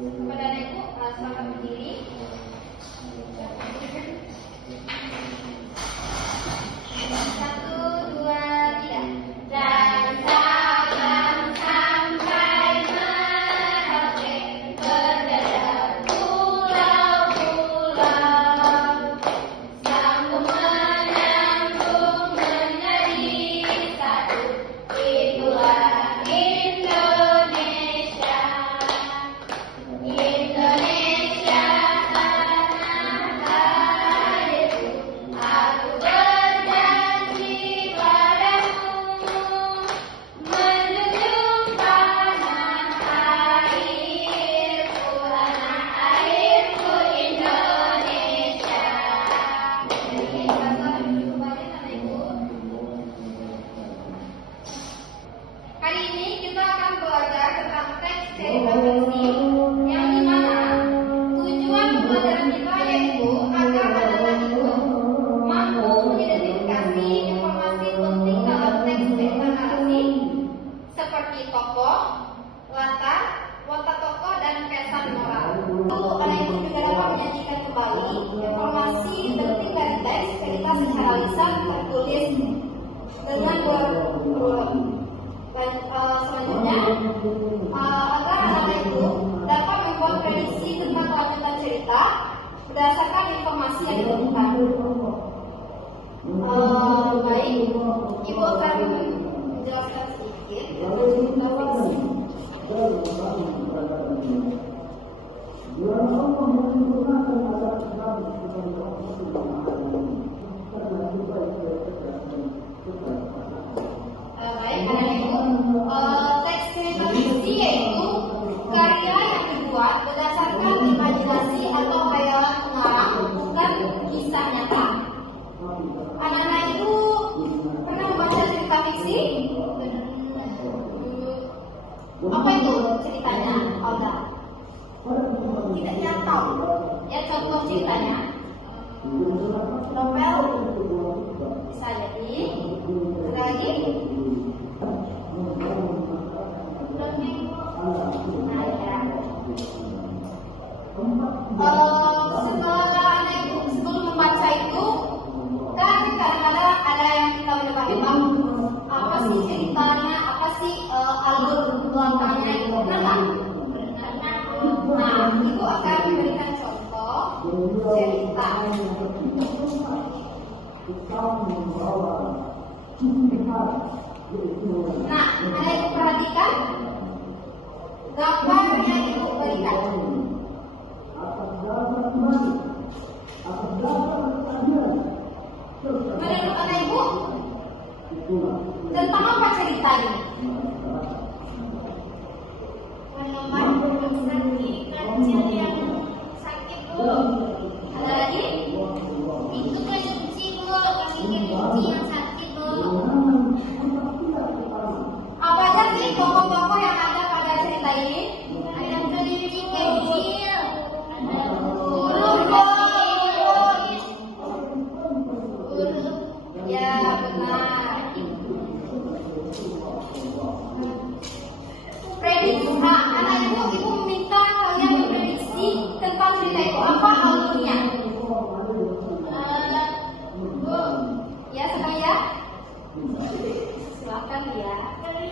Kepada Ibu, silakan berdiri. Satu, dua, tiga. Dan sabang sampai Merauke, berderet pulau-pulau, sambung menyambung menjadi satu. Itulah Indonesia. Indonesia tanah airku, aku berjanji padamu menjunjung tanah airku Indonesia. Hari ini kita akan belajar tentang teks cerita fiksi yang dimana tujuan pembelajaran kita yaitu agar anak-anak itu mampu mengidentifikasi informasi penting dalam teks cerita narasi seperti tokoh, latar, watak tokoh, dan kesan moral. Lalu anak ibu juga dapat menyajikan kembali informasi penting dari teks cerita secara lisan tertulis dengan berulang. Dan selanjutnya, agar anak-anak itu dapat membuat prediksi tentang kelanjutan cerita berdasarkan informasi yang ditemukan. Baik, Ibu akan menjelaskan sedikit tentang fiksi. Baik, teks cerita fiksi yaitu karya yang dibuat berdasarkan imajinasi atau khayalan pengarang, bukan kisah nyata. Anak-anak itu pernah membaca cerita fiksi? Apa itu ceritanya, Alda? Tidak nyata. Ya, contoh ceritanya. Novel bisa jadi. Ada lagi? Setelah anak ibu sebelum membaca itu, kan kadang-kadang ada yang kita berdebat apa sih ceritanya, apa sih alur belakangnya itu, benar? Nah, ibu akan memberikan contoh cerita. Nah, anak ibu perhatikan gambar yang ibu berikan. Menurut anak ibu, tentang apa cerita ini? Mengenai kecil yang sakit, Bu. Ada lagi? Itu kelinci, Bu. Kelinci yang sakit, Bu. Apa aja sih tokoh-tokoh yang ada pada cerita ini? Ada kelinci kecil, ada burung, ya benar. Prediksi. Nah, anak ibu meminta kalian memprediksi tentang cerita itu apa alurnya. Ya, saya. Silakan ya.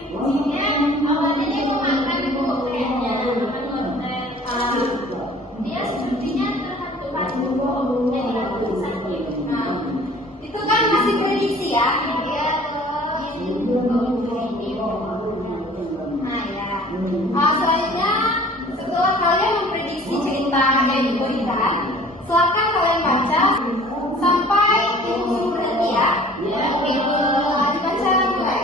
Kelincinya awalnya dia mau makan, Bu, kayaknya makan wortel. Dia sepertinya terhantukan, Bu, jadi aku sakit. Nah, itu kan masih prediksi ya. Dia selanjutnya, setelah kalian memprediksi cerita yang diberikan, silakan kalian baca sampai ibu berhenti ya. Oke, dibaca mulai.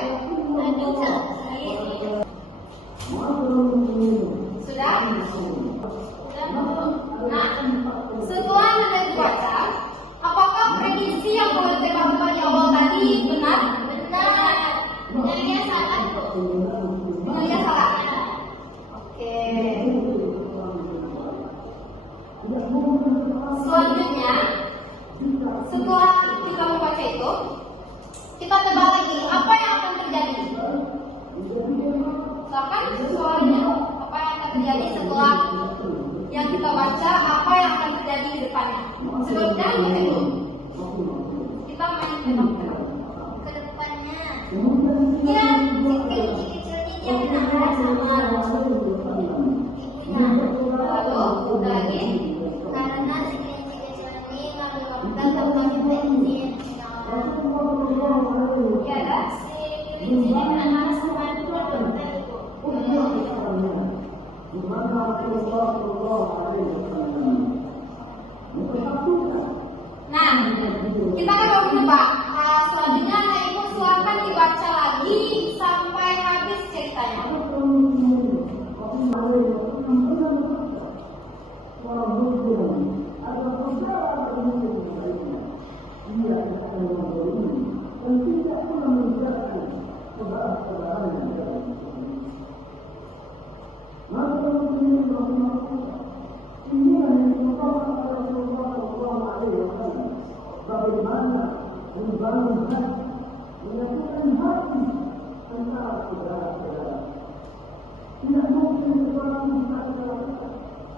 dulu dulu. Kita main tebak-tebak. Ke depannya. Ya, Kecil-kecilnya yang marah sama ibunya. lalu lagi. Karena si kecil-kecil ini nggak mau datang minta izin. Ya, kan? Si kecil ini marah sama ibu. Nah, kita kan mau menebak. Selanjutnya Kak Ibu silakan dibaca lagi sampai habis ceritanya. Bagaimana membangun hati, menyatukan hati antara saudara-saudara. Tidak mungkin sesuatu bisa kita lakukan.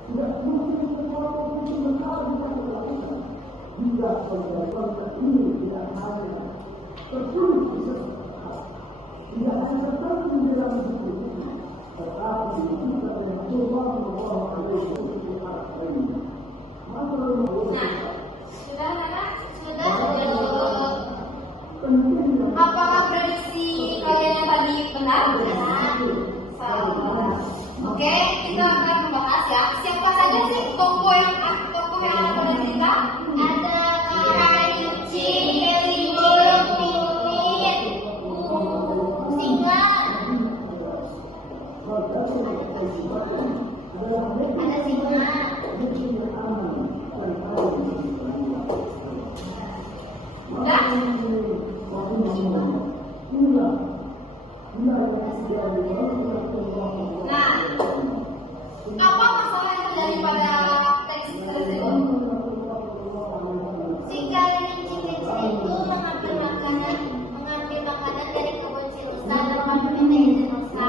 Tidak mungkin sesuatu itu besar bisa kita lakukan. Jika saudara-saudara ini tidak hanya tertulis di sesuatu, tidak hanya tertulis di dalam buku ini, tetapi juga dengan Tuhan Allah Alaihi Wasallam. Nah, sudah Nana? Sudah. Apakah prediksi kalian yang tadi benar? Salah. Oke, kita akan membahas ya. Siapa saja sih tokoh yang ada di cerita? Ada Kak Yuci, Libur, Pipit, Singa. Ada singa. Udah? Nah, apa masalah yang terjadi pada teks tersebut? Si kelinci kecil itu mengambil makanan dari kebun si rusa dan meminta izin rusa.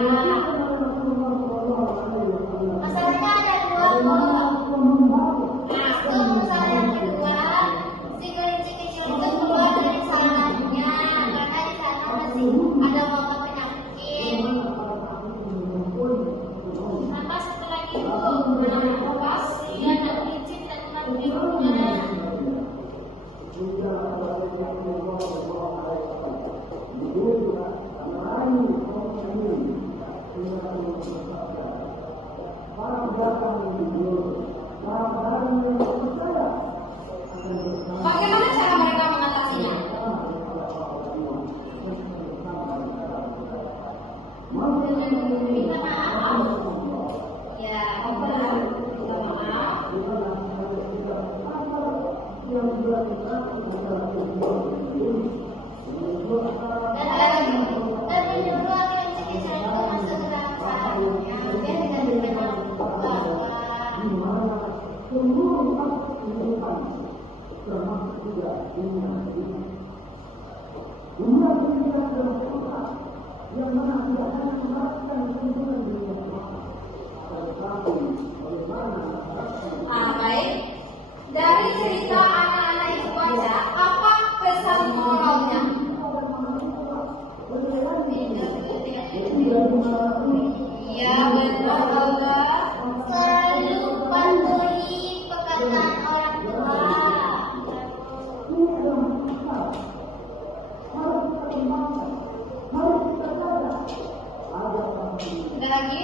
Masalahnya ada dua kok. Nah, untuk masalah yang kedua, si kelinci kecil itu keluar dari sarangnya karena di sana masih ada wabah penyakit. Maka setelah itu, pas dia ada kelinci dan mati ibunya. Bagaimana cara mereka mengatasinya? Minta maaf. Ya, minta maaf. Dan menyuruh kelinci kecil itu masuk ke dalam sarangnya biar tidak dipegang wabah. Baik. Dari cerita anak-anak itu baca, apa pesan moralnya? Iya, benar Allah. Selalu patuhi perkataan orang tua. Ada lagi?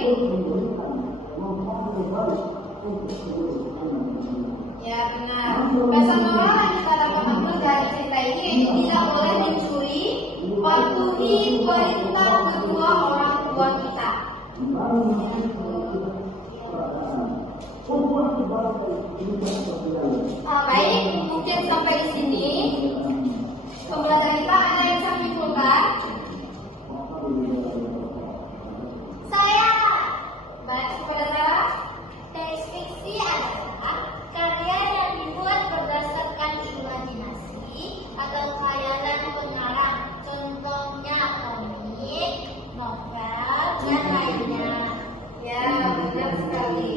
Ya, benar. Pesan moral yang kita dapat ambil dari cerita ini tidak boleh mencuri, patuhi perintah kedua orang tua kita. Baik, mungkin sampai di sini pembelajaran kita. Ada yang saya simpulkan? Saya Baik, kepada Sarah. teks fiksi adalah karya yang dibuat berdasarkan imajinasi atau khayalan pengarang. Contohnya komik, novel, dan lainnya. Ya, benar sekali.